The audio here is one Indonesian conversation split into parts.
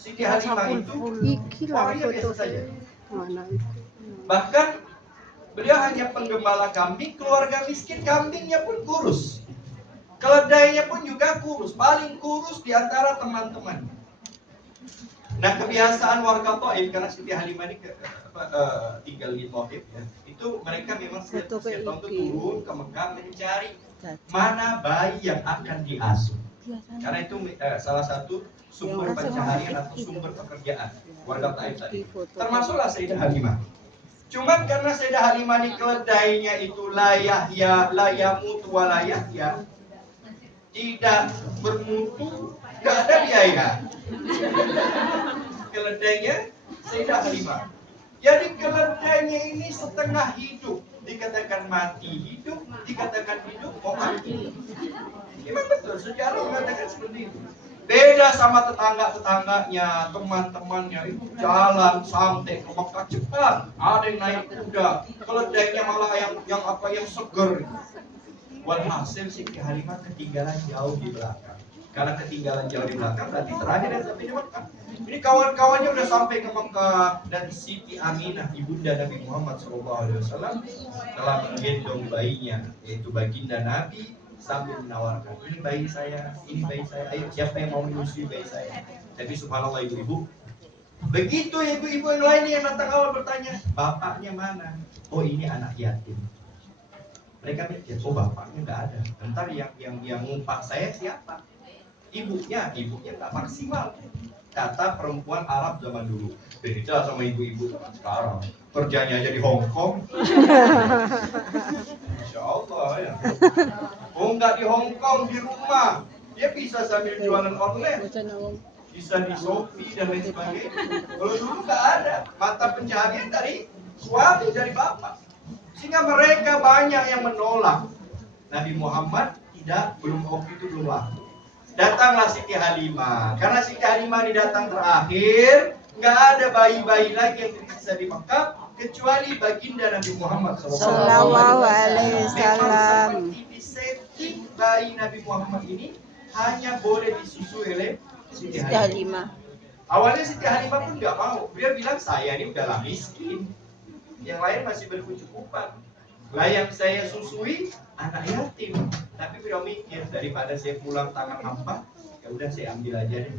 Siti Halimah itu luar biasa saja. Bahkan beliau hanya penggembala kambing, keluarga miskin kambingnya pun kurus, keledainya pun juga kurus, paling kurus di antara teman-teman. Nah, kebiasaan warga Taif, karena Siti Halimah ini tinggal di Taif ya, itu mereka memang setiap tahun itu turun ke Mekah mencari mana bayi yang akan diasuh. Karena itu salah satu sumber pencaharian atau sumber pekerjaan warga Taif tadi. Termasuklah Sayyidah Halimah. Cuman karena Sayyidah Halimah ini keledainya itu layamut walayahya, tidak bermutu, tidak ada biaya. Keledainya Sayyidah Halimah. Jadi keledainya ini setengah hidup, dikatakan mati hidup, dikatakan hidup mau mati. Memang betul, sejarah mengatakan seperti itu. Beda sama tetangga-tetangganya, teman-temannya itu jalan sampai ke Mekah cepat. Ada yang naik kuda, keledainya malah yang seger. Walhasil Siti Halimah ketinggalan jauh di belakang. Karena ketinggalan jauh di belakang berarti terakhir yang sampai di Mekah. Ini kawan-kawannya udah sampai ke Mekah dan Siti Aminah ibunda Nabi Muhammad SAW telah menggendong bayinya, yaitu baginda Nabi, sambil menawarkan, ini bayi saya, ayo siapa yang mau menyusui bayi saya. Tapi subhanallah ibu-ibu, begitu ibu-ibu yang lain yang datang awal bertanya, bapaknya mana? Oh ini anak yatim. Mereka mikir, oh bapaknya nggak ada. Ntar yang ngumpah saya siapa? Ibunya nggak maksimal. Kata perempuan Arab zaman dulu. Beda sama ibu-ibu zaman sekarang. Kerjanya aja di Hong Kong. Masya Allah ya. Oh nggak di Hong Kong, di rumah. Dia bisa sambil jualan online. Bisa di Shopee dan lain sebagainya. Kalau dulu nggak ada. Mata pencaharian dari suami, dari bapak. Sehingga mereka banyak yang menolak. Nabi Muhammad belum waktu itu belum laku. Datanglah Siti Halimah. Karena Siti Halimah ini datang terakhir, nggak ada bayi-bayi lagi yang bisa di Mekah kecuali baginda Nabi Muhammad Sallallahu Alaihi Wasallam. Memang seperti disetting bayi Nabi Muhammad ini hanya boleh disusui oleh Siti Halimah. Awalnya Siti Halimah pun nggak mau. Dia bilang saya ini udahlah miskin. Yang lain masih berkecukupan. Lah yang saya susui anak yatim. Tapi beliau mikir daripada saya pulang tangan hampa, ya udah saya ambil aja deh.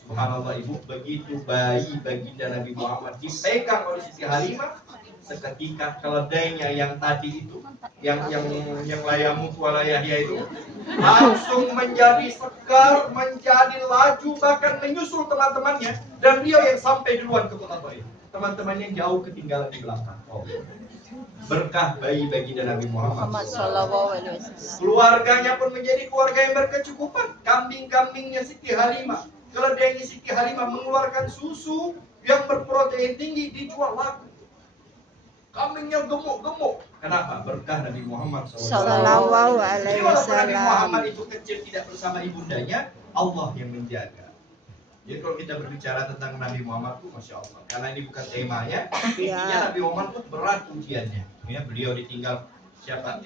Subhanallah ibu, begitu bayi baginda Nabi Muhammad dipegang oleh Siti Halimah, seketika keledainya yang tadi itu, yang layamut walayahya itu, langsung menjadi segar, menjadi laju, bahkan menyusul teman-temannya, dan beliau yang sampai duluan ke kota Taif. Teman-temannya jauh ketinggalan di belakang. Berkah bayi baginda Nabi Muhammad SAW. Keluarganya pun menjadi keluarga yang berkecukupan. Kambing-kambingnya Siti Halimah, keledainya Siti Halimah mengeluarkan susu yang berprotein tinggi, dijual laku. Kambingnya gemuk-gemuk. Kenapa? Berkah Nabi Muhammad SAW. Jadi walaupun Nabi Muhammad itu kecil tidak bersama ibundanya, Allah yang menjaga. Jadi kalau kita berbicara tentang Nabi Muhammad itu Masya Allah, karena ini bukan temanya, intinya Nabi Muhammad itu berat ujiannya. Ya, beliau ditinggal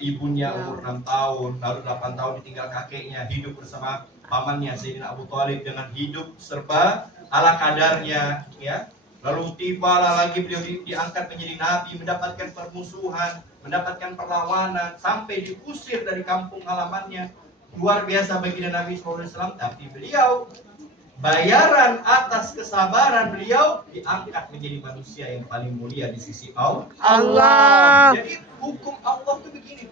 ibunya umur 6 tahun, lalu 8 tahun ditinggal kakeknya, hidup bersama pamannya Sayyidina Abu Thalib dengan hidup serba ala kadarnya, ya. Lalu tibalah lagi beliau diangkat menjadi nabi, mendapatkan permusuhan, mendapatkan perlawanan, sampai diusir dari kampung halamannya. Luar biasa baginda Nabi SAW, tapi beliau bayaran atas kesabaran beliau diangkat menjadi manusia yang paling mulia di sisi Allah. Jadi hukum Allah itu begini.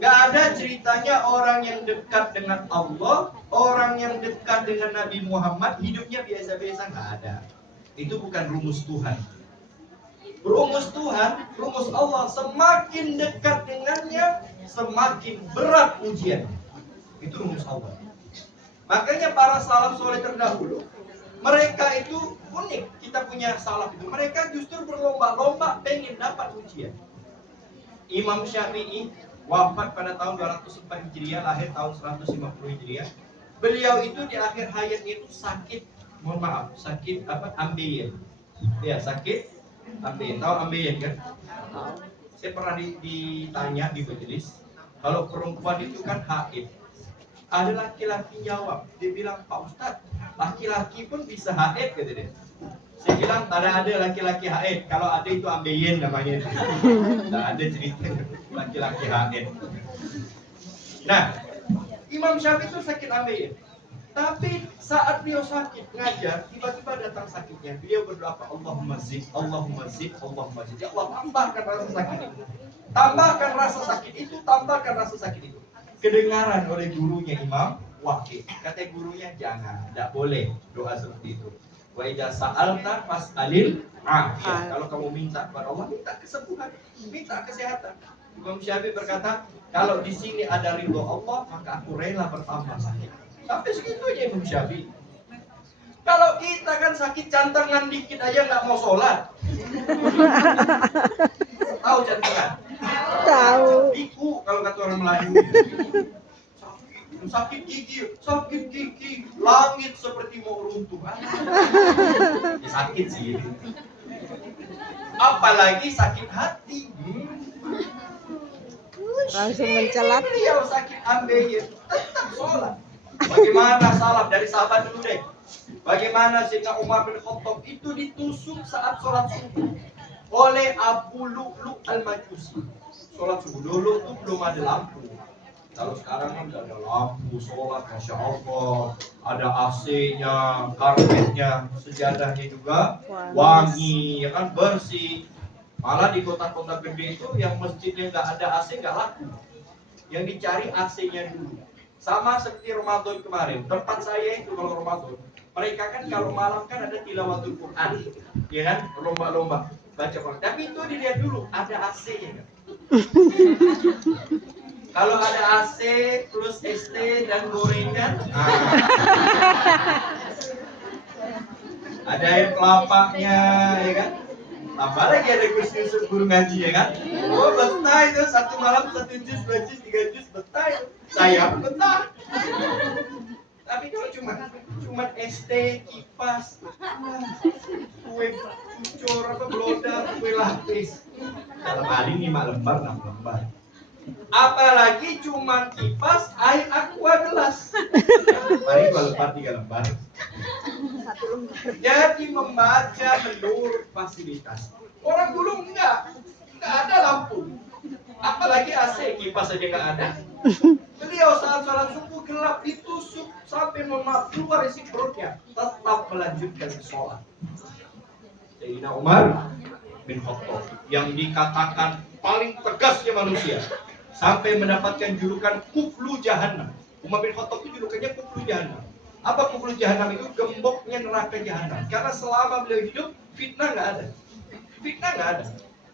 Gak ada ceritanya orang yang dekat dengan Allah, orang yang dekat dengan Nabi Muhammad hidupnya biasa-biasa, gak ada. Itu bukan rumus Tuhan. Rumus Tuhan, rumus Allah, semakin dekat dengannya, semakin berat ujian. Itu rumus Allah. Makanya para salaf soleh terdahulu, mereka itu unik. Kita punya salaf itu, mereka justru berlomba-lomba pengen dapat ujian. Imam Syafi'i wafat pada tahun 204 Hijriah, lahir tahun 150 Hijriah. Beliau itu di akhir hayatnya itu sakit, sakit ambeien. Ya, sakit ambeien. Tahu ambeien kan? Saya pernah ditanya di majelis, kalau perempuan itu kan haid. Ada laki-laki jawab, dia bilang, Pak Ustadz, laki-laki pun bisa haid kata dia. Saya bilang tak ada laki-laki haid. Kalau ada itu ambeien namanya. Tak ada cerita laki-laki haid. Nah, Imam Syafi'i itu sakit ambeien. Tapi saat beliau sakit ngajar, tiba-tiba datang sakitnya. Beliau berdoa, Allahumma zid, Allahumma zid, Allahumma zid. Ya Allah, tambahkan rasa sakit itu. Tambahkan rasa sakit itu, tambahkan rasa sakit itu. Kedengaran oleh gurunya Imam Waqi. Kata gurunya, jangan, tidak boleh doa seperti itu. Wa idza sa'alta fas'alil afiyah. Kalau kamu minta kepada Allah, minta kesembuhan, minta kesehatan. Imam Syafi'i berkata, kalau di sini ada ridho Allah, maka aku rela bertambah sakit. Sampai segitunya Imam Syafi'i. Kalau kita kan sakit cantengan dikit aja nggak mau sholat. Tahu cantengan? Tahu. Biku kalau kata orang Melayu. Sakit gigi, langit seperti mau runtuh. Ya, sakit sih. Apalagi sakit hati. Langsung mencelat. Beliau sakit ambeien, tetap sholat. Bagaimana salaf dari sahabat dulu deh. Bagaimana Sayyidina Umar bin Khattab itu ditusuk saat sholat subuh oleh Abu Lu'lu' al-Majusi. Sholat subuh dulu tuh belum ada lampu. Kalau sekarang kan ada lampu sholat, Masya Allah, ada AC-nya, karpetnya, sejadahnya juga wangi, ya kan, bersih. Malah di kota-kota gede itu yang masjidnya nggak ada AC nggak laku. Yang dicari AC-nya dulu. Sama seperti Ramadan kemarin, tempat saya itu kalau Ramadan, mereka kan kalau malam kan ada tilawatul Quran, ya kan, lomba-lomba baca Quran. Tapi itu dilihat dulu, ada AC-nya kan? Kalau ada AC plus ST dan gorengan, ada air kelapanya, ya kan? Tambah lagi ada kursi guru ngaji, ya kan? Oh betah itu, satu malam 1 juz, 2 juz, 3 juz, betah itu. Saya pun betah. Tapi kalau cuma ST, kipas, kue cucur, bloda, kue lapis, dalam hari 5 lembar, 6 lembar. Apalagi cuma kipas, air aqua gelas. Mari 2 lembar, 3 lembar. Jadi membaca menurut fasilitas. Orang dulu enggak ada lampu. Apalagi AC, kipas aja enggak ada. Beliau saat sholat subuh gelap ditusuk sampai keluar isi perutnya, tetap melanjutkan sholat. Sayyidina Umar bin Khattab yang dikatakan paling tegasnya manusia sampai mendapatkan julukan kuflu jahannam. Umar bin Khattab itu julukannya kuflu jahannam. Apa kuflu jahannam itu? Gemboknya neraka jahannam. Karena selama beliau hidup fitnah nggak ada. Fitnah nggak ada.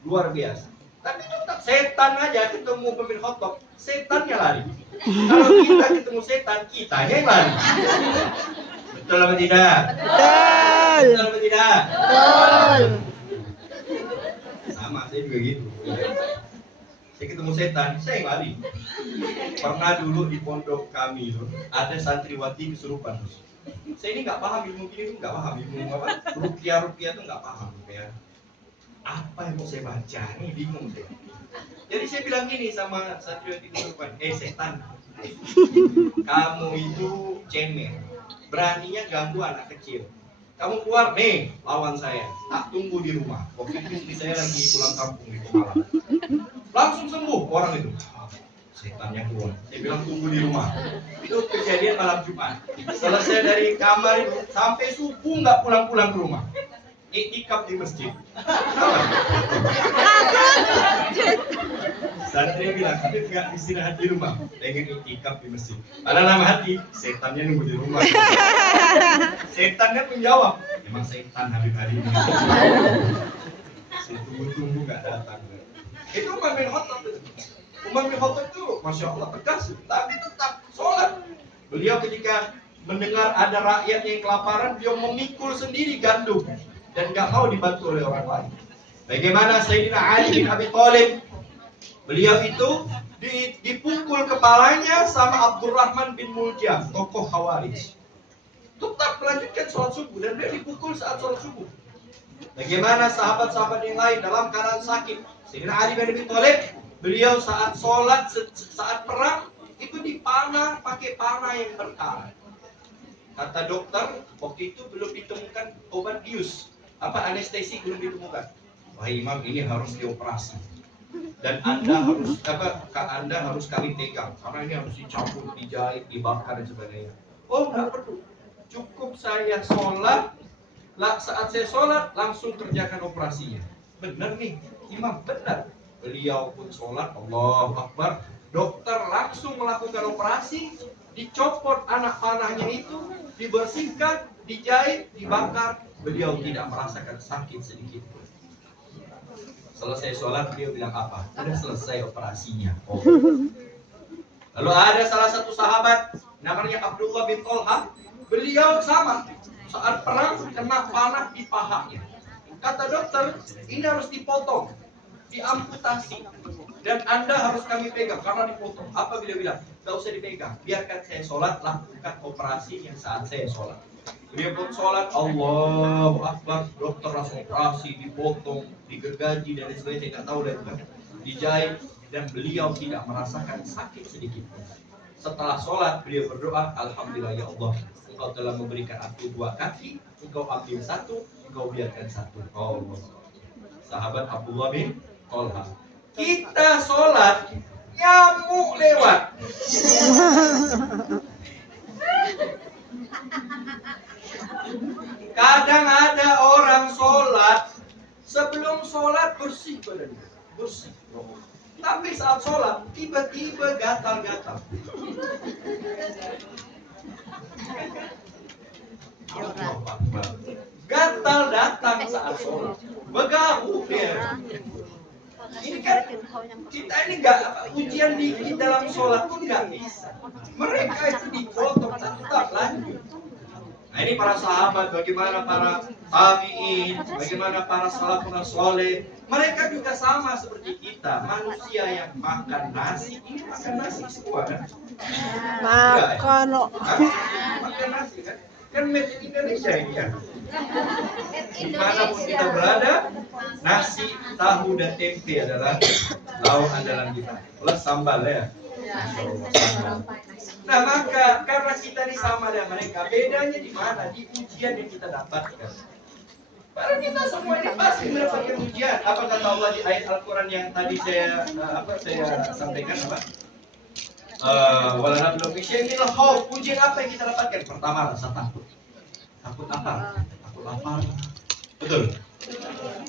Luar biasa. Tapi tetap setan aja ketemu Umar bin Khattab, setannya lari. Kalau kita ketemu setan, kitanya yang lari. Betul apa tidak? Betul. Betul apa tidak? Betul. Sama, saya juga gitu. Saya ketemu setan, saya yang lari. Pernah dulu di pondok kami itu ada santriwati kesurupan. Saya ini nggak paham ilmu gini, nggak paham ilmu apa. Ruqyah tuh nggak paham ya. Apa yang mau saya baca? Ini bingung saya. Jadi saya bilang gini sama santriwati kesurupan, setan, kamu itu cemen, beraninya ganggu anak kecil. Kamu keluar nih, lawan saya. Tak tunggu di rumah. Waktu itu istri saya lagi pulang kampung di Pemalang. Langsung sembuh orang itu. Setannya keluar. Saya bilang tunggu di rumah. Itu kejadian malam Jumat. Selesai dari kamar itu sampai subuh nggak pulang-pulang ke rumah. Iktikaf di masjid. Santri bilang, tapi nggak istirahat di rumah. Pengen iktikaf di masjid. Padahal nama hati, setannya nunggu di rumah. Setannya menjawab, emang setan hari-hari ini. Saya tunggu-tunggu nggak datang. Itu Umar bin Khattab. Umar bin Khattab itu, Masya Allah, tegas, tapi tetap sholat. Beliau ketika mendengar ada rakyat yang kelaparan, beliau memikul sendiri gandum dan nggak mau dibantu oleh orang lain. Bagaimana Sayyidina Ali bin Abi Thalib? Beliau itu dipukul kepalanya sama Abdurrahman bin Muljam, tokoh Khawarij. Tetap melanjutkan sholat subuh dan beliau dipukul saat sholat subuh. Bagaimana sahabat-sahabat yang lain dalam keadaan sakit? Sayyidina Ali bin Abi Thalib, beliau saat sholat, saat perang itu dipanah pakai panah yang berkarat. Kata dokter, waktu itu belum ditemukan obat bius. Anestesi belum ditemukan. Wah Imam, ini harus dioperasi. Dan Anda harus kami pegang. Karena ini harus dicampur, dijahit, dibakar dan sebagainya. Oh, nggak perlu. Cukup saya sholat. Saat saya sholat, langsung kerjakan operasinya. Benar nih, Imam, benar. Beliau pun sholat, Allahu Akbar. Dokter langsung melakukan operasi. Dicopot anak panahnya itu, dibersihkan, dijahit, dibakar. Beliau tidak merasakan sakit sedikit pun. Selesai sholat, beliau bilang apa? Sudah selesai operasinya. Oh. Lalu ada salah satu sahabat, namanya Abdullah bin Tolha. Beliau sama, saat perang kena panah di pahanya. Kata dokter, ini harus dipotong, diamputasi. Dan Anda harus kami pegang karena dipotong. Apa beliau bilang? Gak usah dipegang, biarkan saya sholat, lakukan operasi yang saat saya sholat. Beliau pun sholat, Allahu Akbar. Dokter langsung operasi, dipotong, digergaji dan lain sebagainya. Saya nggak tahu dan dijahit. Dan beliau tidak merasakan sakit sedikit. Setelah sholat, beliau berdoa, Alhamdulillah ya Allah, Engkau telah memberikan aku 2 kaki, Engkau ambil 1, Engkau biarkan 1. Oh, sahabat Abdullah bin Tolha. Kita sholat, nyamuk lewat. Kadang ada orang sholat, sebelum sholat bersih badannya, bersih. Tapi saat sholat, tiba-tiba gatal-gatal. Gatal datang saat sholat, begau dia. Ini kan kita ini ujian dikit dalam sholat pun nggak bisa. Mereka itu dipotong tetap lanjut. Nah ini para sahabat, bagaimana para tabi'in, bagaimana para salafun saleh. Mereka juga sama seperti kita, manusia yang makan nasi. Ini makan nasi semua kan? Makan. Makan nasi kan? Kan made in Indonesia ini ya. Dimanapun kita berada, nasi, tahu dan tempe adalah lauk andalan kita. Plus sambal ya. Nah maka karena kita ini sama dengan mereka, bedanya di mana? Di ujian yang kita dapatkan. Karena kita semua ini pasti mendapatkan ujian. Apa kata Allah di ayat Al-Quran yang tadi saya sampaikan apa? Walau belum ujian apa yang kita dapatkan? Pertama rasa takut. Takut apa? Takut lapar. Betul.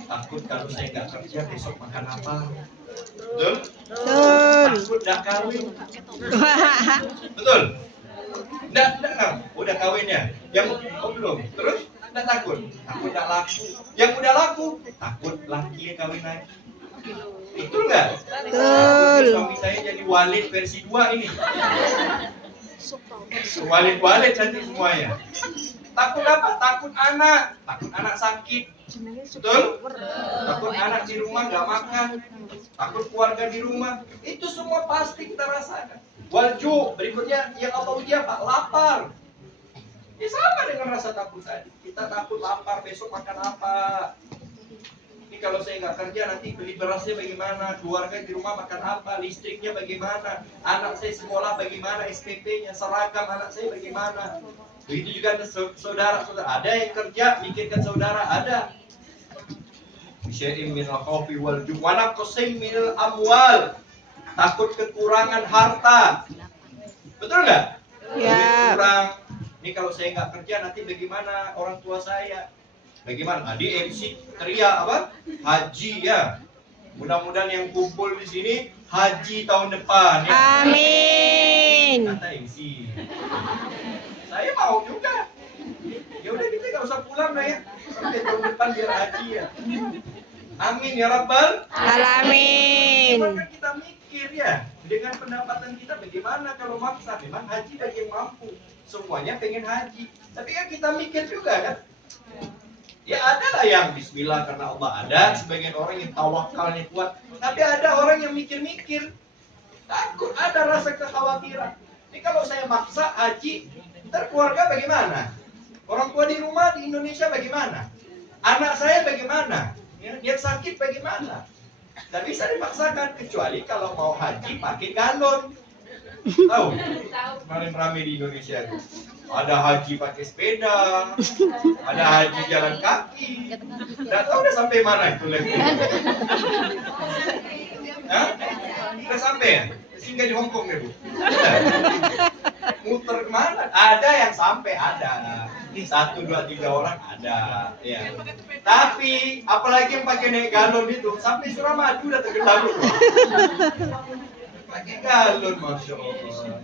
Takut kalau saya nggak kerja besok makan apa? Betul. Takut dah kawin. Betul. Nggak, udah kawin ya. Yang belum. Terus nggak takut nggak laku. Yang udah laku takut laki kawin lagi. Betul nggak? Betul. Suami saya jadi Walid versi 2 ini. Walid nanti semuanya. Takut apa? Takut anak sakit. Betul? Takut anak di rumah nggak makan. Takut keluarga di rumah. Itu semua pasti kita rasakan. Walju, berikutnya yang apa ujian Pak? Lapar. Ya sama dengan rasa takut tadi. Kita takut lapar, besok makan apa? Ini kalau saya nggak kerja nanti beli berasnya bagaimana? Keluarga di rumah makan apa? Listriknya bagaimana? Anak saya sekolah bagaimana? SPP-nya, seragam anak saya bagaimana? Begitu juga saudara-saudara. Ada yang kerja, mikirkan saudara, ada. Bisyai'in minal khawfi wal ju' wa naqsin minal amwal. Takut kekurangan harta. Betul nggak? Ya. Kurang. Ini kalau saya nggak kerja nanti bagaimana orang tua saya? Bagaimana? Di MC teriak apa? Haji ya. Mudah-mudahan yang kumpul di sini haji tahun depan ya. Amin. Kata MC. Saya mau juga. Ya udah kita nggak usah pulang lah ya. Sampai tahun depan biar haji ya. Amin ya Rabbal Alamin. Maka kita mikir ya, dengan pendapatan kita bagaimana kalau maksa? Memang haji bagi yang mampu. Semuanya pengen haji. Tapi kan kita mikir juga kan. Ya ada lah yang bismillah karena Allah ada. Sebagian orang yang tawakalnya kuat. Tapi ada orang yang mikir-mikir. Takut, ada rasa kekhawatiran. Ini kalau saya maksa haji, ntar keluarga bagaimana? Orang tua di rumah di Indonesia bagaimana? Anak saya bagaimana? Ya, dia sakit bagaimana? Tidak bisa dipaksakan kecuali kalau mau haji pakai galon. Tahu? Kemarin rame di Indonesia itu. Ada haji pakai sepeda, ada haji jalan kaki. Nggak tahu udah sampai mana itu lagi. Hah? Udah sampai ya? Singgah di Hongkong ya, Bu? Muter kemana? Ada yang sampai, ada. Ini 1, 2, 3 orang ada. Ya. Tapi apalagi yang pakai naik galon itu, sampai Suramadu udah tenggelam. Pakai galon, Masya Allah.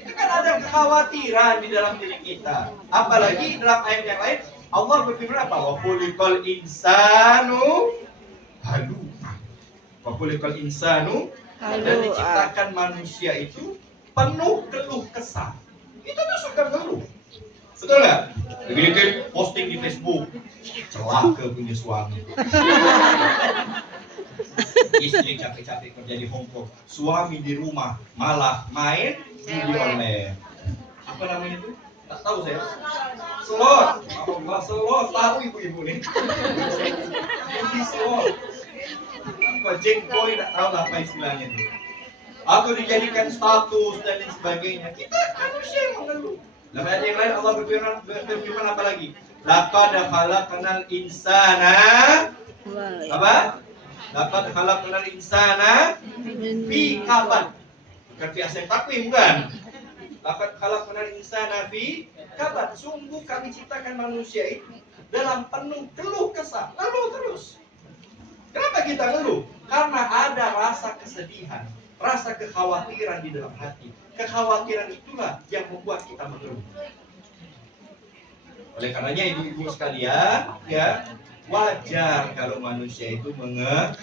Itu kan ada kekhawatiran di dalam diri kita. Apalagi dalam ayat yang lain, Allah berfirman apa? Wa khuliqal insanu halu'a. Wa khuliqal insanu, dan diciptakan manusia itu penuh keluh kesah. Kita tuh suka ngeluh. Betul nggak? Begini kan posting di Facebook, celaka punya suami. Istri capek-capek kerja di Hongkong, suami di rumah malah main judi online. Apa namanya itu? Tak tahu saya. Slot. Allah, slot. Tahu ibu-ibu nih. Judi slot. Apa jengkoi, tak tahu apa istilahnya itu. Atau dijadikan status dan lain sebagainya. Kita manusia yang mengeluh. Dalam ayat yang lain Allah berfirman apa lagi? Laqad khalaqnal insana. Apa? Laqad khalaqnal insana fi kabad. Bukan fi asal takwim, bukan. Laqad khalaqnal insana fi kabad. Sungguh kami ciptakan manusia itu dalam penuh keluh kesah. Ngeluh terus. Kenapa kita ngeluh? Karena ada rasa kesedihan, rasa kekhawatiran di dalam hati. Kekhawatiran itulah yang membuat kita mengeluh. Oleh karenanya ibu-ibu sekalian, ya, wajar kalau manusia itu mengeluh.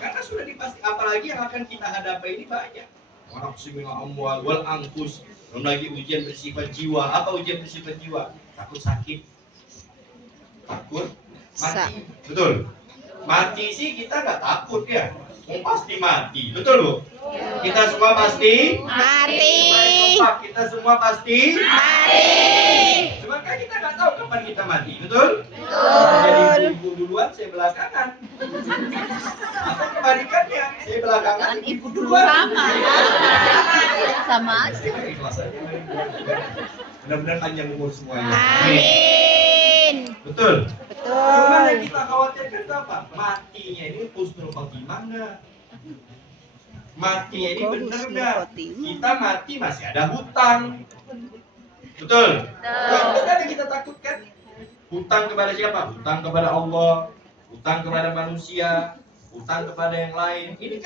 Karena sudah dipasti, apalagi yang akan kita hadapi ini banyak. Waqsimil amwal wal anfus. Belum lagi ujian bersifat jiwa. Apa ujian bersifat jiwa? Takut sakit, takut mati. Betul. Mati sih kita nggak takut ya. Pasti mati. Betul, Bu? Kita semua pasti mati. Kita semua pasti Mati. Cuma kan kita nggak tahu kapan kita mati. Betul? Betul. Jadi ibu duluan, saya belakangan. Atau kebalikannya, saya belakangan, ibu duluan. Sama Ikhlas aja. Benar-benar panjang umur semuanya. Amin. Betul. Cuman yang Betul. kita khawatirkan itu apa? Matinya ini husnul khotimah nggak? Matinya ini benar nggak? Kita mati masih ada hutang. Betul. Itu kan yang kita takutkan. Hutang kepada siapa? Hutang kepada Allah, hutang kepada manusia, hutang kepada yang lain. Ini